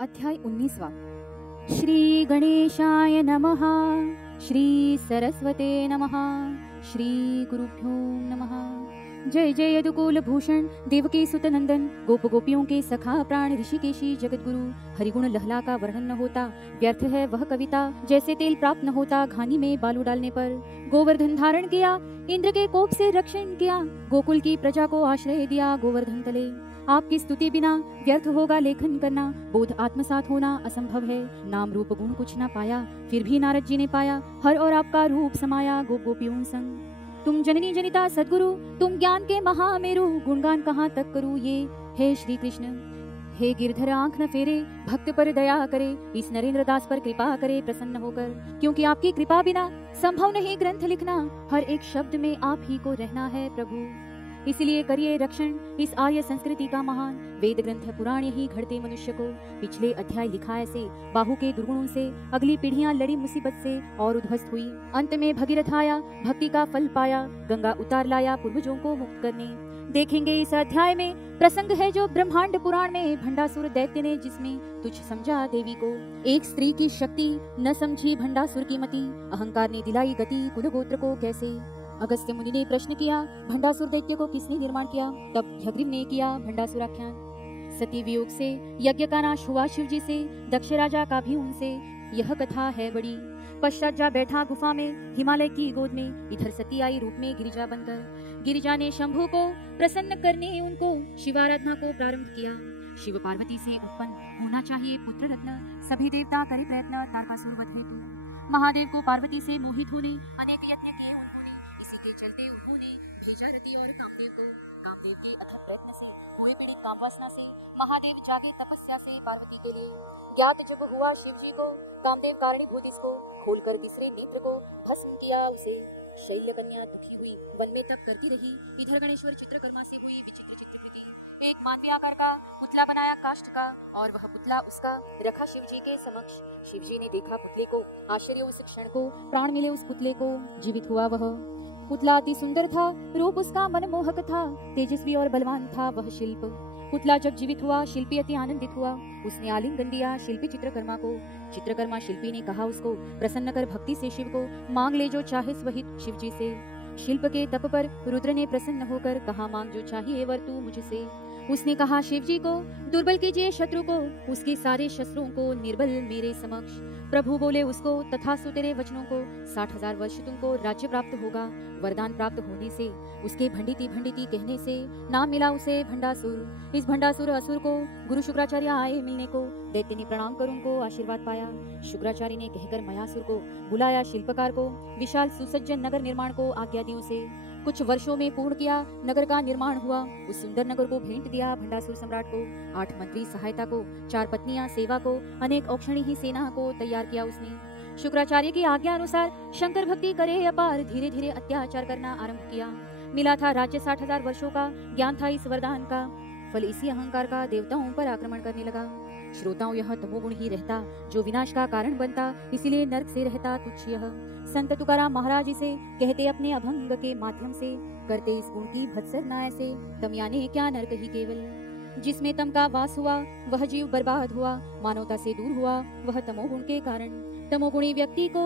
अध्याय 19वां। श्री गणेशाय नमः, श्री सरस्वते नमः, श्री गुरुभ्यो नमः। जय जय यदुकुल भूषण देवकी सुत नंदन, गोप गोपियों के सखा प्राण ऋषिकेशी जगतगुरु। हरिगुण लहला का वर्णन न होता, व्यर्थ है वह कविता। जैसे तेल प्राप्त न होता घानी में बालू डालने पर। गोवर्धन धारण किया, इंद्र के कोप से रक्षण किया, गोकुल की प्रजा को आश्रय दिया गोवर्धन तले। आपकी स्तुति बिना व्यर्थ होगा लेखन करना, बोध आत्मसात होना असंभव है। नाम रूप गुण कुछ ना पाया, फिर भी नारद जी ने पाया, हर और आपका रूप समाया गोप गोपियों संग। तुम जननी जनिता सद्गुरु, तुम ज्ञान के महामेरु, गुणगान कहाँ तक करूँ ये हे श्री कृष्ण। हे गिरधर आंख न फेरे, भक्त पर दया करे, इस नरेंद्र दास पर कृपा करे प्रसन्न होकर। क्योंकि आपकी कृपा बिना संभव नहीं ग्रंथ लिखना, हर एक शब्द में आप ही को रहना है प्रभु। इसलिए करिए रक्षण इस आर्य संस्कृति का महान। वेद ग्रंथ पुराण ही घड़ते मनुष्य को। पिछले अध्याय लिखा ऐसे, बाहु के दुर्गुणों से अगली पीढ़ियां लड़ी मुसीबत से और उद्ध्वस्त हुई। अंत में भगीरथ आया, भक्ति का फल पाया, गंगा उतार लाया पूर्वजों को मुक्त करने। देखेंगे इस अध्याय में प्रसंग है जो ब्रह्मांड पुराण में भंडासुर दैत्य ने जिसमें तुझ समझा देवी को। एक स्त्री की शक्ति न समझी भंडासुर की मति, अहंकार ने दिलाई गति कुल गोत्र को कैसे। अगस्त्य मुनि ने प्रश्न किया, भंडासुर दैत्य को किसने निर्माण किया। तब हयग्रीव ने किया भंडासुराख्यान। सती वियोग से यज्ञ का नाश हुआ शिव जी से, दक्ष राजा का भी उनसे यह कथा है बड़ी। पश्चात जा बैठा गुफा में हिमालय की गोद में, इधर सती आई रूप में गिरिजा बनकर। गिरिजा ने शंभु को प्रसन्न करने उनको शिवाराधना को प्रारंभ किया। शिव पार्वती से उत्पन्न होना चाहिए पुत्र रत्न, सभी देवता करे प्रयत्न तारकासुर वध हेतु। महादेव को पार्वती से मोहित होने अनेक यत्न किए उन्होंने, इसी के चलते उन्होंने भेजा रति और कामदेव को। कामदेव के अथक प्रयत्न से हुए पीड़ित कामवासना से महादेव जागे तपस्या से पार्वती के लिए। ज्ञात जब हुआ शिव जी को कामदेव कारणीभूत, इसको खोलकर तीसरे नेत्र को भस्म किया उसे। शैल्य कन्या दुखी हुई वन में तप करती रही, इधर गणेश्वर चित्रकर्मा से हुई विचित्र चित्रकृति। एक मानवीय आकार का पुतला बनाया काष्ठ का, और वह पुतला उसका रखा शिव जी के समक्ष। शिव जी ने देखा पुतले को, आश्चर्य उस क्षण को, प्राण मिले उस पुतले को, जीवित हुआ वह। पुतला अति सुंदर था, रूप उसका मनमोहक था, तेजस्वी और बलवान था वह शिल्प। पुतला जब जीवित हुआ शिल्पी अति आनंदित हुआ, उसने आलिंगन दिया शिल्पी चित्रकर्मा को। चित्रकर्मा शिल्पी ने कहा उसको, प्रसन्न कर भक्ति से शिव को, मांग ले जो चाहे स्वहित शिव जी से। शिल्प के तप पर रुद्र ने प्रसन्न होकर कहा, मांग जो चाहिए वर तू मुझसे। उसने कहा शिव जी को, दुर्बल कीजिए शत्रु को, उसके सारे शस्त्रों को निर्बल मेरे समक्ष। प्रभु बोले उसको, तथास्तु तेरे वचनों को, 60,000 वर्ष तुमको राज्य प्राप्त होगा। वरदान प्राप्त होने से, उसके भंडिती भंडिती कहने से नाम मिला उसे भंडासुर। इस भंडासुर असुर को गुरु शुक्राचार्य आए मिलने को, दैत्य ने प्रणाम कर उनको आशीर्वाद पाया। शुक्राचार्य ने कहकर मयासुर को बुलाया शिल्पकार को, विशाल सुसज्जन नगर निर्माण को आज्ञा दी उसे। कुछ वर्षों में पूर्ण किया नगर का निर्माण हुआ, उस सुंदर नगर को भेंट दिया भंडासुर सम्राट को। 8 मंत्री सहायता को, 4 पत्नियां सेवा को, अनेक औक्षणी ही सेना को तैयार किया उसने। शुक्राचार्य की आज्ञा अनुसार शंकर भक्ति करे अपार, धीरे धीरे अत्याचार करना आरंभ किया। मिला था राज्य 60,000 वर्षों का, ज्ञान था इस वरदान का, फल इसी अहंकार का देवताओं पर आक्रमण करने लगा। श्रोताओं यह तमोगुण ही रहता जो विनाश का कारण बनता, इसीलिए नरक से रहता तुच्छ यह। संत तुकाराम महाराज इसे कहते अपने अभंग के माध्यम से, करते इस गुण की भत्सरना ऐसे, तम याने क्या नरक ही केवल। जिसमें तम का वास हुआ वह जीव बर्बाद हुआ, मानवता से दूर हुआ वह तमोगुण के कारण। तमोगुणी व्यक्ति को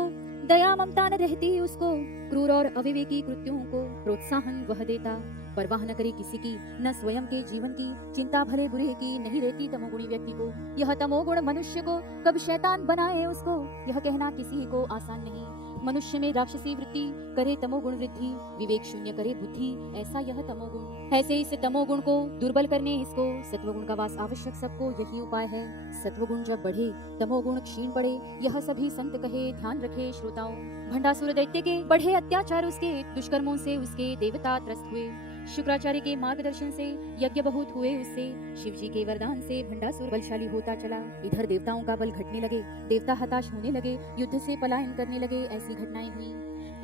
दया ममता न रहती उसको, क्रूर और अविवेकी कृत्यों को प्रोत्साहन वह देता। परवाह न करे किसी की, न स्वयं के जीवन की, चिंता भले बुरे की नहीं रहती तमोगुणी व्यक्ति को। यह तमोगुण मनुष्य को कब शैतान बनाए उसको, यह कहना किसी को आसान नहीं। मनुष्य में राक्षसी वृत्ति करे तमोगुण वृद्धि, विवेक शून्य करे बुद्धि, ऐसा यह तमोगुण। ऐसे इस तमोगुण को दुर्बल करने इसको सत्वगुण का वास आवश्यक, सबको यही उपाय है। सत्वगुण जब बढ़े तमोगुण क्षीण पड़े, यह सभी संत कहे ध्यान रखे श्रोताओं। भंडासुर दैत्य के बढ़े अत्याचार, उसके दुष्कर्मों से उसके देवता त्रस्त हुए। शुक्राचार्य के मार्गदर्शन से यज्ञ बहुत हुए उससे, शिव जी के वरदान से भंडासुर बलशाली होता चला। इधर देवताओं का बल घटने लगे, देवता हताश होने लगे, युद्ध से पलायन करने लगे, ऐसी घटनाएं हुई।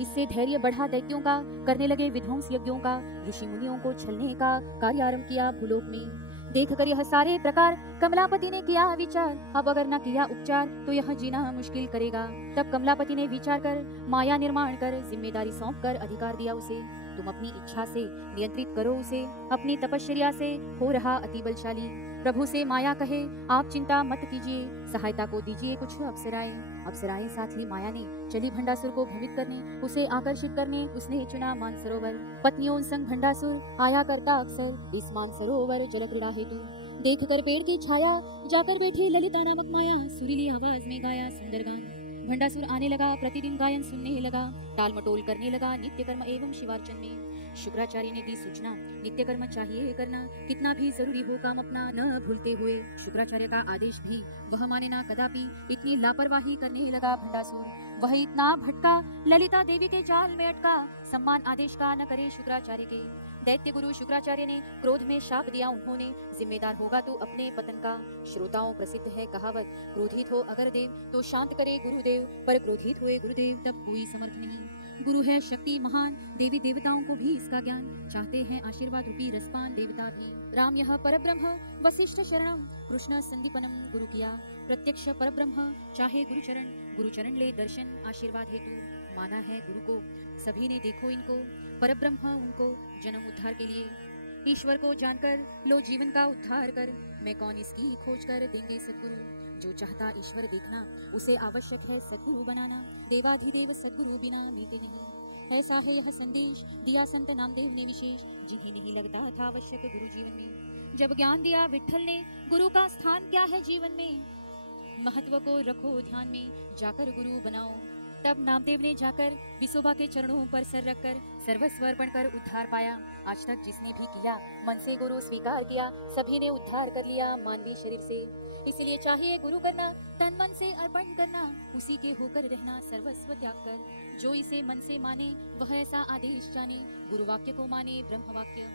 इससे धैर्य बढ़ा दैत्यों का, करने लगे विध्वंस यज्ञों का, ऋषि मुनियों को छलने का कार्य आरंभ किया भूलोक में। देख कर यह सारे प्रकार कमलापति ने किया विचार, अब अगर न किया उपचार तो यह जीना मुश्किल करेगा। तब कमलापति ने विचार कर माया निर्माण कर, जिम्मेदारी सौंप कर अधिकार दिया उसे। तुम अपनी इच्छा से नियंत्रित करो उसे, अपनी तपश्चर्या से हो रहा अति बलशाली। प्रभु से माया कहे, आप चिंता मत कीजिए, सहायता को दीजिए कुछ अप्सराएं। अप्सराएं साथ ली माया ने, चली भंडासुर को भ्रमित करने, उसे आकर्षित करने। उसने चुना मानसरोवर, पत्नियों संग भंडासुर आया करता अक्सर इस मानसरोवर जल क्रीड़ा हेतु। देख कर पेड़ की छाया जाकर बैठी ललिता नामक माया, सुरीली आवाज में गाया सुंदर गान। भंडासुर आने लगा, प्रतिदिन गायन सुनने लगा, टाल मटोल करने लगा नित्य कर्म एवं शिवार्चन में। शुक्राचार्य ने दी सूचना, नित्य कर्म चाहिए करना, कितना भी जरूरी हो काम अपना न भूलते हुए। शुक्राचार्य का आदेश भी वह माने ना कदापि, इतनी लापरवाही करने लगा भंडासुर। वह इतना भटका, ललिता देवी के जाल में अटका, सम्मान आदेश का न करे शुक्राचार्य के। दैत्य गुरु शुक्राचार्य ने क्रोध में शाप दिया उन्होंने, जिम्मेदार होगा तू अपने पतन का। श्रोताओं प्रसिद्ध है कहावत, क्रोधित हो अगर देव तो शांत करे गुरुदेव, पर क्रोधित हुए गुरुदेव तब कोई समर्थ नहीं। गुरु है शक्ति महान, देवी देवताओं को भी इसका ज्ञान, चाहते हैं आशीर्वाद रूपी रसपान देवता भी। राम यह परब्रह्म वशिष्ठ शरणम, कृष्ण संदीपनम गुरु किया। प्रत्यक्ष परब्रह्म चाहे गुरुचरण, गुरुचरण ले दर्शन आशीर्वाद हेतु। माना है गुरु को सभी ने देखो इनको, परब्रह्म उनको जन्म उद्धार के लिए। ईश्वर को जानकर लो जीवन का उद्धार कर, मैं कौन इसकी खोज कर देंगे सद्गुरु। जो चाहता ईश्वर देखना, उसे आवश्यक है सद्गुरु बनाना, देवाधिदेव सद्गुरु बिना मिलते नहीं। ऐसा है यह संदेश दिया संत नामदेव ने विशेष, जिन्हें नहीं लगता था आवश्यक गुरु जीवन में। जब ज्ञान दिया विठल ने, गुरु का स्थान क्या है जीवन में, महत्व को रखो ध्यान में, जाकर गुरु बनाओ। तब नामदेव ने जाकर विसोबा के चरणों पर सर रखकर सर्वस्व अर्पण कर उद्धार पाया। आज तक जिसने भी किया मन से गुरु स्वीकार किया, सभी ने उद्धार कर लिया मानवीय शरीर से। इसलिए चाहिए गुरु करना, तन मन से अर्पण करना, उसी के होकर रहना सर्वस्व त्याग कर। जो इसे मन से माने वह ऐसा आदेश जाने, गुरु वाक्य को माने ब्रह्म वाक्य।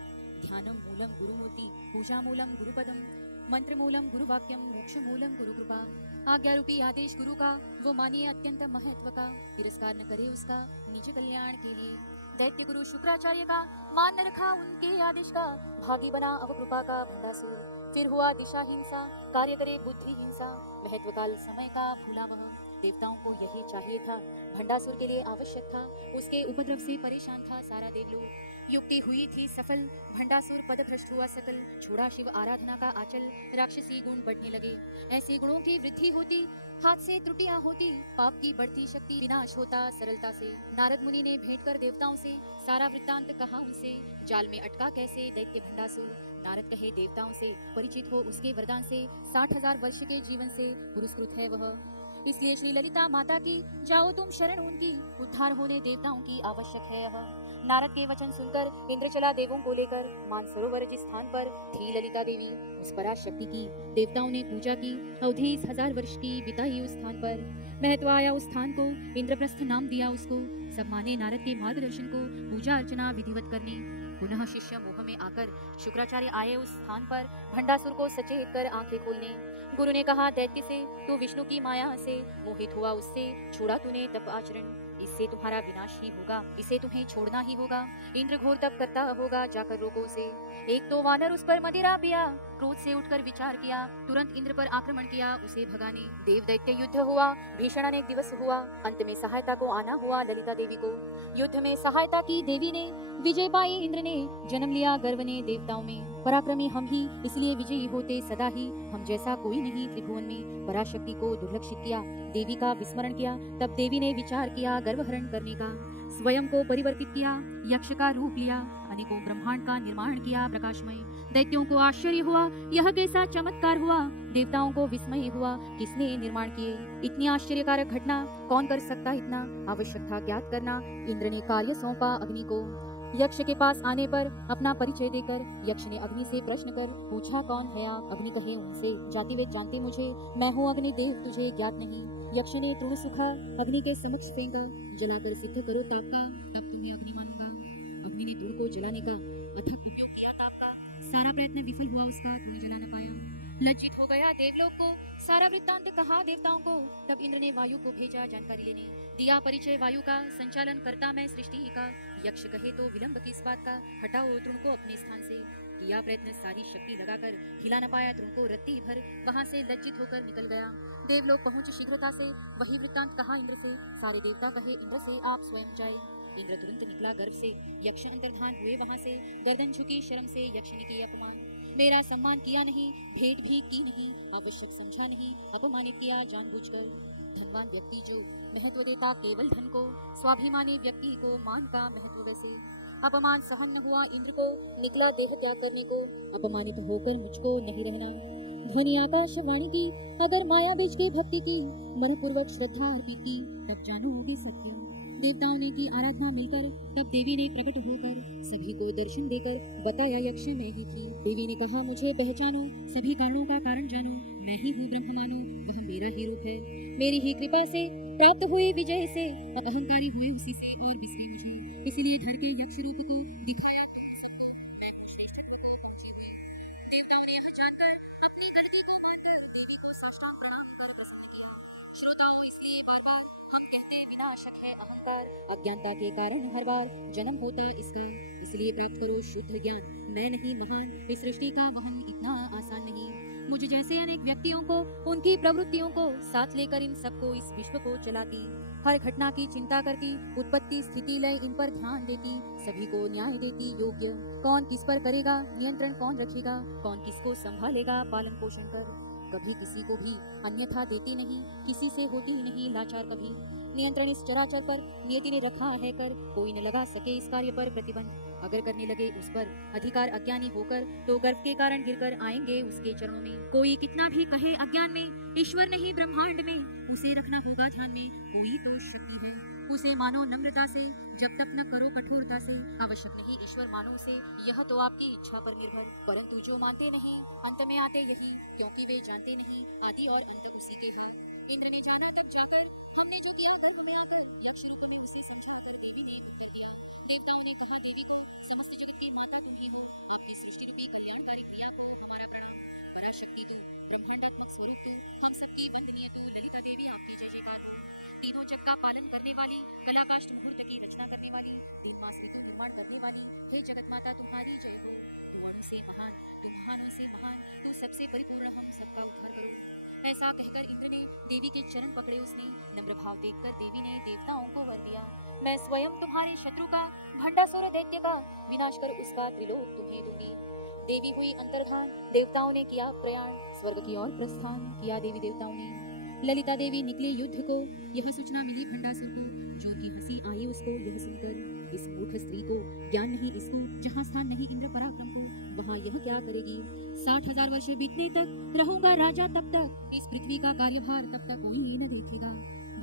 ध्यानम मूलम गुरुमूर्ति, पूजा मूलम गुरुपदम, मंत्र मूलम गुरुवाक्यम, मोक्ष मूलम गुरु कृपा। आज्ञा रूपी आदेश गुरु का वो मानिए अत्यंत महत्व का, तिरस्कार न करे उसका निज कल्याण के लिए। दैत्य गुरु शुक्राचार्य का मान न रखा उनके आदेश का, भागी बना अवकृपा का भंडासुर। फिर हुआ दिशा हिंसा, कार्य करे बुद्धि हिंसा, महत्व काल समय का भूला वह। देवताओं को यही चाहिए था, भंडासुर के लिए आवश्यक था, उसके उपद्रव से परेशान था सारा देवलोक। युक्ति हुई थी सफल, भंडासुर पद भ्रष्ट हुआ सकल, छोड़ा शिव आराधना का आचल, राक्षसी गुण बढ़ने लगे। ऐसे गुणों की वृद्धि होती, हाथ से त्रुटियां होती, पाप की बढ़ती शक्ति, विनाश होता सरलता से। नारद मुनि ने भेंट कर देवताओं से सारा वृत्तांत कहा उनसे, जाल में अटका कैसे दैत्य भंडासुर। नारद कहे देवताओं से, परिचित हो उसके वरदान से, 60,000 वर्ष के जीवन से पुरस्कृत है वह। इसलिए श्री ललिता माता की जाओ तुम शरण उनकी, उद्धार होने देवताओं की आवश्यक है यह। नारद के वचन सुनकर इंद्र चला देवों को लेकर, मानसरोवर जिस स्थान पर थी ललिता देवी, उस पराशक्ति की देवताओं ने पूजा की, अवधि 1000 वर्ष की बिताई उस स्थान पर। महत्व आया उस स्थान को, इंद्रप्रस्थ नाम दिया उसको, सब माने नारद के मार्गदर्शन को, पूजा अर्चना विधिवत करने। पुनः शिष्य मोह में आकर शुक्राचार्य आए उस स्थान पर, भंडासुर को सचेत कर आंखें खोलने। गुरु ने कहा दैत्य से, तू विष्णु की माया से मोहित हुआ, उससे छोड़ा तूने तप आचरण, इससे तुम्हारा विनाश ही होगा, इसे तुम्हें छोड़ना ही होगा। इंद्र घोर तप करता होगा, जाकर रोको उसे। एक तो वानर उस पर मदिरा पिया, क्रोध से उठकर विचार किया, तुरंत इंद्र पर आक्रमण किया उसे भगाने। देव दैत्य युद्ध हुआ, भीषण अनेक दिवस हुआ, अंत में सहायता को आना हुआ ललिता देवी को। युद्ध में सहायता की देवी ने, विजय पाई इंद्र ने, जन्म लिया गर्व ने देवताओं में। पराक्रमी हम ही, इसलिए विजयी होते सदा ही, हम जैसा कोई नहीं त्रिभुवन में। पराशक्ति को दुर्लक्षित किया, देवी का विस्मरण किया, तब देवी ने विचार किया गर्वहरण करने का। स्वयं को परिवर्तित किया, यक्ष का रूप लिया, अनेकों ब्रह्मांड का निर्माण किया प्रकाशमय। दैत्यों को आश्चर्य हुआ, यह कैसा चमत्कार हुआ, देवताओं को विस्मय हुआ, किसने निर्माण किए इतनी आश्चर्यकारक घटना, कौन कर सकता इतना, आवश्यक था ज्ञात करना। इंद्र ने कार्य सौंपा अग्नि को, यक्ष के पास आने पर अपना परिचय देकर यक्ष ने अग्नि से प्रश्न कर पूछा, कौन है आप। अग्नि कहे उनसे, जाति वेद जानते मुझे, मैं हूँ अग्निदेव, तुझे ज्ञात नहीं। यक्ष ने तृण सुखा अग्नि के समक्ष फेंका, जलाकर सिद्ध करो ताप का, तब तुम्हें अग्नि मानूंगा। अग्नि ने तृण को जलाने का अथक उपयोग किया ताप का, सारा प्रयत्न विफल हुआ उसका, तृण जला न पाया। लज्जित हो गया देवलोक को, सारा वृत्तांत कहा देवताओं को। तब इंद्र ने वायु को भेजा जानकारी लेने, दिया परिचय वायु का, संचालन करता मैं सृष्टि का। यक्ष कहे तो विलंब किस बात का, हटाओ तृण को अपने स्थान से। किया प्रयत्न सारी शक्ति लगाकर, हिला न पाया तृण को रत्ती भर, वहां से लज्जित होकर निकल गया। देवलोक पहुंच शीघ्रता से, वही वृत्तांत कहा इंद्र से। सारे देवता कहे इंद्र से आप स्वयं जाए। इंद्र तुरंत निकला गर्भ से, यक्ष अंतर्धान हुए वहां से, गर्दन झुकी शर्म से, यक्ष ने की अपमान। मेरा सम्मान किया नहीं, भेंट भी की नहीं, आवश्यक समझा नहीं, अपमानित किया जानबूझकर। धनवान व्यक्ति जो महत्व देता केवल धन को, स्वाभिमानी व्यक्ति को मान का महत्व वैसे। अपमान सहन न हुआ इंद्र को, निकला देह त्याग करने को, अपमानित होकर मुझको नहीं रहना। ध्वनि आकाश वाणी की, अगर माया बीज की भक्ति की, मनपूर्वक श्रद्धा अर्पित की, तब जानोगे सत्य। देवताओं ने की आराधना मिलकर, तब देवी ने प्रकट होकर सभी को दर्शन देकर बताया यक्ष मैं ही थी। देवी ने कहा मुझे पहचानो, सभी कारणों का कारण जानो, मैं ही हूँ ब्रह्म मानो, वह मेरा ही रूप है। मेरी ही कृपा से प्राप्त हुई विजय से, अहंकारी हुए उसी से और बिसरे मुझे, इसलिए धर के यक्ष रूप को दिखाया तुम सबको, मैं हूँ श्रेष्ठत्व को पहुंची हुई। देवताओं ने यह जानकर अपनी गलती को मानकर देवी को साष्टांग प्रणाम कर प्रसन्न किया। श्रोताओं, इसलिए बार बार हम कहते विनाशक है अहंकार, अज्ञानता के कारण हर बार जन्म होता इसका, इसलिए प्राप्त करो शुद्ध ज्ञान, मैं नहीं महान, इस सृष्टि का वहन इतना आसान नहीं। मुझ जैसे अनेक व्यक्तियों को, उनकी प्रवृत्तियों को साथ लेकर इन सबको इस विश्व को चलाती, हर घटना की चिंता करती, उत्पत्ति स्थिति लय इन पर ध्यान देती, सभी को न्याय देती योग्य। कौन किस पर करेगा नियंत्रण, कौन रखेगा, कौन किसको संभालेगा पालन पोषण कर, कभी किसी को भी अन्यथा देती नहीं, किसी से होती नहीं लाचार कभी। नियंत्रण इस चराचर पर नियति ने रखा है कर, कोई न लगा सके इस कार्य पर प्रतिबंध। अगर करने लगे उस पर अधिकार अज्ञानी होकर, तो गर्व के कारण गिरकर आएंगे उसके चरणों में। कोई कितना भी कहे अज्ञान में, ईश्वर नहीं ब्रह्मांड में, उसे रखना होगा ध्यान में, कोई तो शक्ति है, उसे मानो नम्रता से, जब तक न करो कठोरता से। आवश्यक नहीं ईश्वर मानो उसे, यह तो आपकी इच्छा पर निर्भर। परंतु जो मानते नहीं, अंत में आते यही, क्योंकि वे जानते नहीं आदि और अंत उसी के हाथ। इंद्र ने जाना तब जाकर, हमने जो किया गर्भ में आकर, यक्ष रूप में उसे समझाकर देवी ने उत्तर दिया। देवताओं ने कहा देवी को, समस्त जगत की माता तुम ही हो, आपकी सृष्टि रूपी कल्याणकारी क्रिया को हमारा प्रणाम। पराशक्ति तू, ब्रह्मांडात्मक स्वरूप तू, हम सबकी वंदनीय तू, ललिता देवी आपकी जय जयकार हो। तीनों जग का पालन करने वाली, कलाकाष्ठ मुहूर्त की रचना करने वाली, 3 मास ऋतु निर्माण करने वाली, हे जगत माता तुम्हारी जय हो। तू अणु से महान, तू महानों से महान, तू सबसे परिपूर्ण, हम सबका उद्धार करो। ऐसा कहकर इंद्र ने देवी के चरण पकड़े उसने, नम्र भाव देखकर देवी ने देवताओं को वर दिया। मैं स्वयं तुम्हारे शत्रु का, भंडासुर दैत्य का, विनाश कर उसका त्रिलोक तुम्हें दूंगी। देवी हुई अंतर्धान, देवताओं ने किया प्रयाण, स्वर्ग की ओर प्रस्थान किया देवी देवताओं ने। ललिता देवी निकली युद्ध को, यह सूचना मिली भंडासुर को, जोर की हंसी आई उसको यह सुनकर। इस मूर्ख स्त्री को ज्ञान नहीं इसको, जहाँ स्थान नहीं इंद्र पराक्रम को, वहाँ यह क्या करेगी। 60,000 वर्ष बीतने तक रहूंगा राजा तब तक, इस पृथ्वी का कार्यभार तब तक कोई न देखेगा।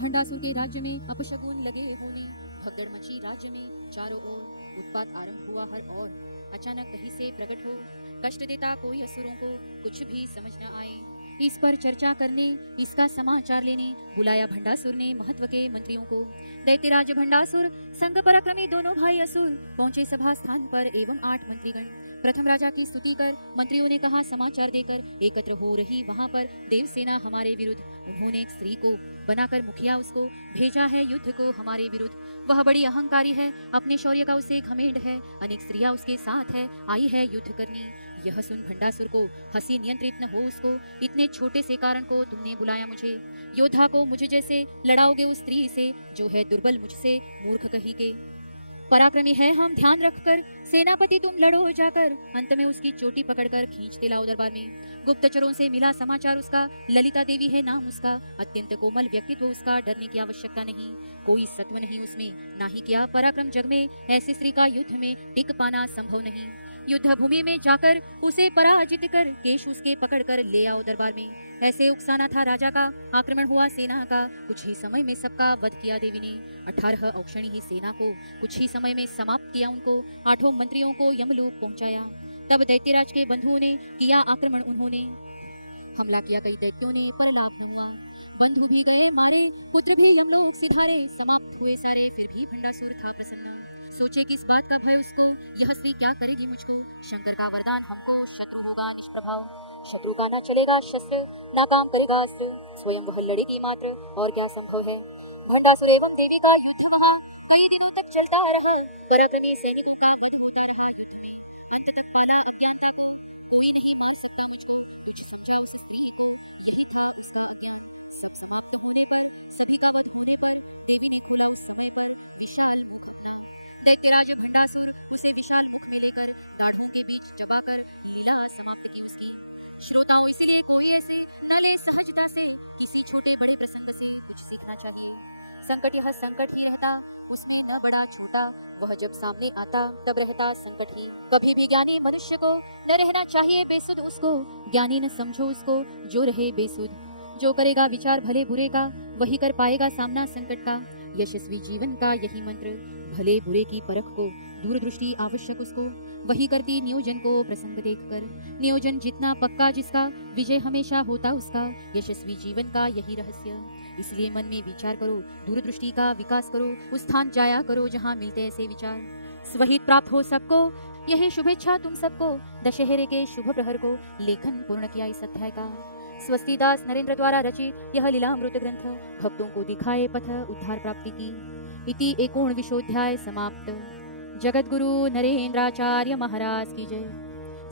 भंडासुर के राज्य में अपशगुन लगे होने, भगदड़ मची राज्य में चारों ओर, उत्पात आरंभ हुआ हर ओर। अचानक कहीं से प्रकट हो, कष्ट देता कोई असुरों को, कुछ भी समझ न आए। इस पर चर्चा करने, इसका समाचार लेने बुलाया भंडासुर ने महत्व के मंत्रियों को। दैत्यराज भंडासुर, संग पराक्रमी दोनों भाई असुर, पहुंचे सभा स्थान पर एवं 8 मंत्रीगण। प्रथम राजा की स्तुति कर मंत्रियों ने कहा समाचार देकर, एकत्र हो रही वहां पर देवसेना हमारे विरुद्ध। उन्होंने एक स्त्री को बनाकर मुखिया उसको भेजा है युद्ध को हमारे विरुद्ध। वह बड़ी अहंकारी है, अपने शौर्य का उसे घमेंड है, अनेक स्त्रियां उसके साथ है, आई है युद्ध करनी। यह सुन भंडासुर को हंसी नियंत्रित न हो उसको, इतने छोटे से कारण को तुमने बुलाया मुझे। योद्धा को मुझे जैसे लड़ाओगे उस स्त्री से, जो है दुर्बल मुझसे मूर्ख कही के। पराक्रमी है हम ध्यान रखकर, सेनापति तुम लड़ो जाकर। अंत में उसकी चोटी पकड़कर खींचते लाओ दरबार में। गुप्तचरों से मिला समाचार उसका, ललिता देवी है नाम उसका, अत्यंत कोमल व्यक्तित्व उसका, डरने की आवश्यकता नहीं, कोई सत्व नहीं उसमें, ना ही क्या पराक्रम जग में, ऐसी स्त्री का युद्ध में टिक पाना संभव नहीं। युद्ध भूमि में जाकर उसे पराजित कर, केश उसके पकड़ कर ले आओ दरबार में। ऐसे उकसाना था राजा का, आक्रमण हुआ सेना का, कुछ ही समय में सबका वध किया देवी ने। 18 औक्षणी ही सेना को कुछ ही समय में समाप्त किया उनको, 8 मंत्रियों को यमलोक पहुंचाया। तब दैत्यराज के बंधुओं ने किया आक्रमण, उन्होंने हमला किया कई दैत्यों ने, पर लाभ न हुआ। बंधु भी गए मारे, पुत्र भी यमलोक सिधारे, समाप्त हुए सारे, फिर भी भंडासुर था प्रसन्न। सोचे किस बात का भय उसको, यह स्त्री क्या करेगी मुझको। शंकर का वरदान हमको, शत्रु होगा निष्प्रभाव, शत्रु का ना चलेगा शस्त्र, ना काम करेगा अस्त्र, स्वयं वह लड़ेगी मात्र, और क्या संभव है। भंडासुर एवं देवी का युद्ध वहाँ कई दिनों तक चलता रहा, पराक्रमी सैनिकों का वध होता रहा युद्ध में। अंत तक पाला अज्ञानता को, कोई नहीं मार सकता मुझको, तुझ समझा उस स्त्री को, यही था उसका अज्ञान। सब समाप्त होने पर, सभी का वध होने पर, देवी ने खोला उस समय पर विशाल मुख अपना। दैत्यराज भंडासुर उसे विशाल मुख में लेकर दाढ़ों के बीच चबाकर लीला समाप्त की उसकी। श्रोताओं, इसीलिए कोई ऐसे न ले सहजता से किसी छोटे बड़े प्रसंग से कुछ सीखना चाहिए। संकट यह संकट ही रहता, उसमें न बड़ा छोटा, वह जब सामने आता तब रहता संकट ही। कभी भी ज्ञानी मनुष्य को न रहना चाहिए बेसुध उसको, ज्ञानी न समझो उसको जो रहे बेसुध। जो करेगा विचार भले बुरे का, वही कर पाएगा सामना संकट का। यशस्वी जीवन का यही मंत्र, भले बुरे की परख को, दूरदृष्टि आवश्यक उसको, वही करती नियोजन को प्रसंग देखकर। नियोजन जितना पक्का जिसका, विजय हमेशा होता उसका। यशस्वी जीवन का यही रहस्य, इसलिए मन में विचार करो, दूरदृष्टि का विकास करो, उस स्थान जाया करो जहाँ मिलते ऐसे विचार। स्वहित प्राप्त हो सबको, यही शुभेच्छा तुम सबको। दशहरे के शुभ प्रहर को लेखन पूर्ण किया इस अध्याय का। स्वस्तिदास नरेंद्र द्वारा रचित यह लीलामृत ग्रंथ भक्तों को दिखाए पथ उद्धार प्राप्ति की। इति 19वां समाप्त। जगद्गुरु नरेंद्राचार्य महाराज की जय।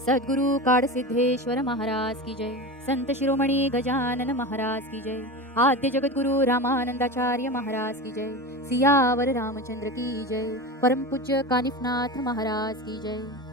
सद्गुरु काड़ सिद्धेश्वर महाराज की जय। संत शिरोमणि गजानन महाराज की जय। आद्य जगद्गुरु रामानंदाचार्य महाराज की जय। सियावर रामचंद्र की जय। परम पूज्य कानिफनाथ महाराज की जय।